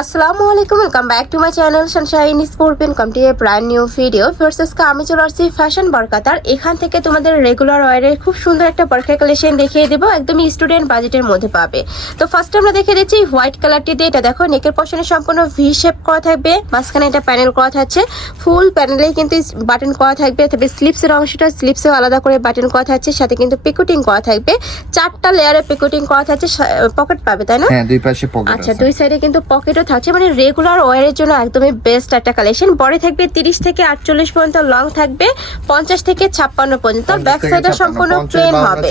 আসসালামু আলাইকুম welcome back to my channel sunshine sport pen come to a brand new video ফার্সেসকে আমি চলে আসছি ফ্যাশন বরকাতার এখান থেকে তোমাদের রেগুলার ওয়ারের খুব সুন্দর একটা বরকা কালেকশন দেখিয়ে দেবো। একদমই স্টুডেন্ট বাজেটের মধ্যে পাবে। তো ফার্স্ট আমরা দেখে দিচ্ছি হোয়াইট কালারটি দিয়ে। এটা দেখো নেকের পশনে সম্পূর্ণ ভি শেপ করা থাকবে। মাঝখানে এটা প্যানেল করা থাকছে। ফুল প্যানেলে কিন্তু বাটন করা থাকবে। তবে স্লিপসের অংশটা স্লিপসেও আলাদা করে বাটন করা থাকছে। সাথে কিন্তু পিকুটিং করা থাকবে। চারটা লেয়ারে পিকুটিং করা থাকছে। পকেট পাবে তাই না? হ্যাঁ দুই পাশে পকেট আচ্ছা দুই সাইডে কিন্তু পকেটও থাকছে মানে রেগুলার ওয়ারের জন্য একদমই বেস্ট একটা কালেকশন বডি থাকবে তিরিশ থেকে আটচল্লিশ পর্যন্ত লং থাকবে পঞ্চাশ থেকে ছাপ্পান্ন পর্যন্ত। ব্যাক সাইডে সম্পূর্ণ প্লেন হবে।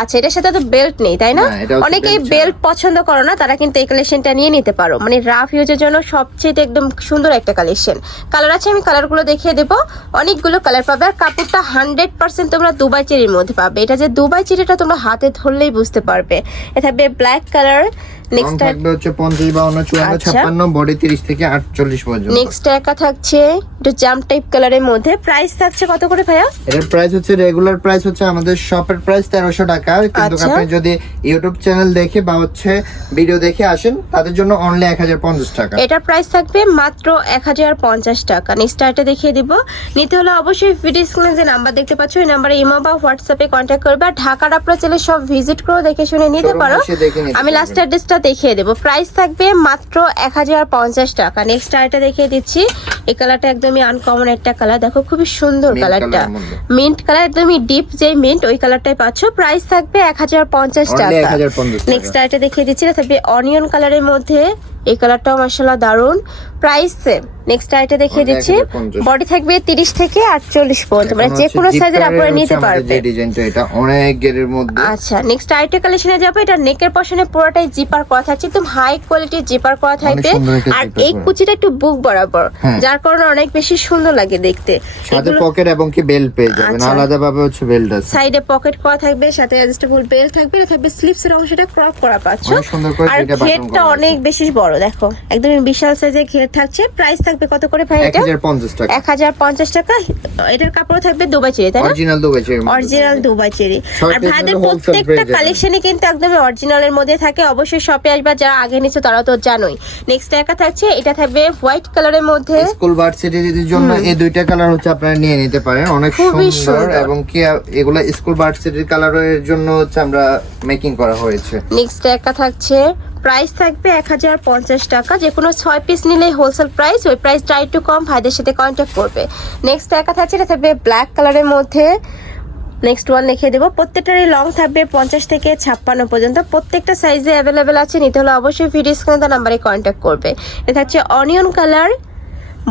আচ্ছা এটার সাথে তো বেল্ট নেই তাই না? অনেকেই বেল্ট পছন্দ করো না তারা কিন্তু এই কালেকশনটা নিয়ে নিতে পারো। মানে রাফ ইউজের জন্য সবচেয়ে একদম সুন্দর একটা কালেকশন কালার আছে আমি কালারগুলো দেখিয়ে দেবো। অনেকগুলো কালার পাবে আর কাপড়টা হান্ড্রেড পার্সেন্ট তোমরা দুবাই চেরির মধ্যে পাবে। এটা যে দুবাই চেরিটা তোমরা হাতে ধরলেই বুঝতে পারবে। এটা থাকবে ব্ল্যাক কালার নেক্সট থাকবে হচ্ছে পঞ্চাশ বাউন্ন চুয়ান্ন আচ্ছা। ছাপ্পান্ন বডি তিরিশ থেকে আটচল্লিশ পর্যন্ত। নেক্সট একা থাকছে একটু জাম টাইপ কালারের মধ্যে। প্রাইস থাকছে কত করে ভাইয়া? এর প্রাইস হচ্ছে রেগুলার প্রাইস হচ্ছে আমাদের শপের প্রাইস টাকা। কিন্তু আচ্ছা। আপনি যদি ইউটিউব চ্যানেল দেখে বা হচ্ছে ভিডিও দেখে আসেন তাদের জন্য অনলি এক হাজার পঞ্চাশ টাকা। এটার প্রাইস থাকবে মাত্র এক হাজার পঞ্চাশ টাকা। নেক্সট আরেকটা দেখিয়ে দিব। নিতে হলে অবশ্যই ভিডিও স্ক্রিনে যে নাম্বার দেখতে পাচ্ছ এই নাম্বারে ইমো বা হোয়াটসঅ্যাপে কন্ট্যাক্ট করবে। আর ঢাকার আপনার চাইলে সব ভিজিট করে দেখে শুনে নিতে পারো। আমি। লাস্ট অ্যাড্রেসটা দেখিয়ে দেবো। প্রাইস থাকবে মাত্র এক হাজার পঞ্চাশ টাকা। নেক্সট আরেকটা দেখিয়ে দিচ্ছি। এই কালারটা একদমই আনকমন একটা কালার দেখো খুবই সুন্দর কালারটা। মিন্ট কালার একদমই ডিপ যে মিন্ট ওই কালারটাই পাচ্ছ। প্রাইস থাকবে এক হাজার পঞ্চাশ টাকা। 1050 নেক্সট আরেকটা দেখিয়ে দিচ্ছি। থাকবে অনিয়ন কালারের মধ্যে। এই কালারটাও মার্শাল্লাহ দারুণ প্রাইস সেম নেক্সট আরেকটা দেখিয়ে দিচ্ছি। বডি থাকবে তিরিশ থেকে আটচল্লিশ পর্যন্ত। মানে যে কোনো সাইজের আপনারা নিতে পারবেন। ডিজাইনটা এটা অনেক গেরের মধ্যে। আচ্ছা নেক্সট আরেকটা কালেকশনে যাব। এটা নেকের পশনে পুরোটাই জিপার করা থাকছে। একদম হাই কোয়ালিটির জিপার করা থাকবে। আর এই কুচিটা একটু বুক বরাবর হ্যাঁ। যার কারণে অনেক বেশি সুন্দর লাগে দেখতে। সাথে পকেট এবং কি বেল্ট পেয়ে যাবেন। আচ্ছা। আলাদা ভাবে হচ্ছে বেল্ট আছে। সাইডে পকেট করা থাকবে সাথে অ্যাডজাস্টেবল বেল্ট থাকবে। থাকবে স্লিপস এর অংশটা ক্রপ করা পাচ্ছ। আর আছে। অনেক বেশি বড়। দেখো। একদম বিশাল সাইজের ঘের থাকছে। প্রাইস থাকবে কত করে ভাই এটা? হাজার পঞ্চাশ টাকা। এক হাজার পঞ্চাশ টাকা। এটার কাপড় থাকবে দুবাই চেরি তাই না? অরিজিনাল দুবাই মধ্যে অরিজিনাল দুবাই চেরি। আর ভাইদের প্রত্যেকটা পেয়ে যাবেন। কালেকশনে কিন্তু একদমই অরিজিনালের মধ্যে থাকে। অবশ্যই শপে আসবা যারা আগে নিচ্ছে তারা তো জানোই। নেক্সট একা থাকছে এটা থাকবে হোয়াইট কালারের মধ্যে। স্কুল ভার্সিটির জন্য এই দুইটা কালার হচ্ছে আপনারা নিয়ে নিতে পারেন। অনেক সুন্দর। এবং কি এগুলা স্কুল ভার্সিটির কালারের জন্য হচ্ছে আমরা মেকিং করা হয়েছে। নেক্সট একা থাকছে প্রাইস থাকবে এক হাজার পঞ্চাশ টাকা। যে কোনো ছয় পিস নিলে হোলসেল প্রাইস ওই প্রাইসটা একটু কম, ভাইদের সাথে কন্ট্যাক্ট করবে। নেক্সট একা থাকছে, এটা থাকবে ব্ল্যাক কালারের মধ্যে। নেক্সট ওয়ান দেখিয়ে দেবো। প্রত্যেকটারই লং থাকবে পঞ্চাশ থেকে ছাপ্পান্ন পর্যন্ত। প্রত্যেকটা সাইজে অ্যাভেলেবেল আছে, নিতে হলে অবশ্যই ভিডিও স্ক্রিনে তার নাম্বারে কন্ট্যাক্ট করবে। এটা থাকছে অনিয়ন কালার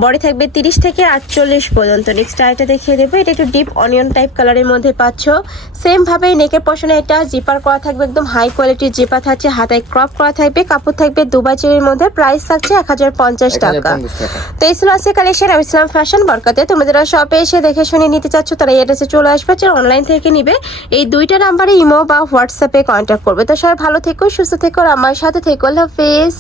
বডি থাকবে তিরিশ থেকে আটচল্লিশ পর্যন্ত। নেক্সট আইটা দেখিয়ে দেবো। এটা একটু ডিপ অনিয়ন টাইপ কালারের মধ্যে পাচ্ছ। সেম ভাবে নেকের পশনে এটা জিপার করা থাকবে একদম হাই কোয়ালিটির জিপার থাকছে। হাতায় ক্রপ করা থাকবে। কাপড় থাকবে দুবাই চেরির মধ্যে। প্রাইস থাকছে এক হাজার পঞ্চাশ টাকা। 1050 টাকা। তো এই ছিল আজকে কালেকশন আমি ইসলাম ফ্যাশন বরকাতে। তুমি যারা শপে এসে দেখে শুনে নিতে চাচ্ছ তারা এই অ্যাড্রেসে চলে আসবে। যারা অনলাইন থেকে নিবে এই দুইটা নাম্বারে ইমো বা হোয়াটসঅ্যাপে কন্ট্যাক্ট করবে। তো সবাই ভালো থেকো সুস্থ থেকো আর আমার সাথে থেকো। আল্লাহ হাফেজ।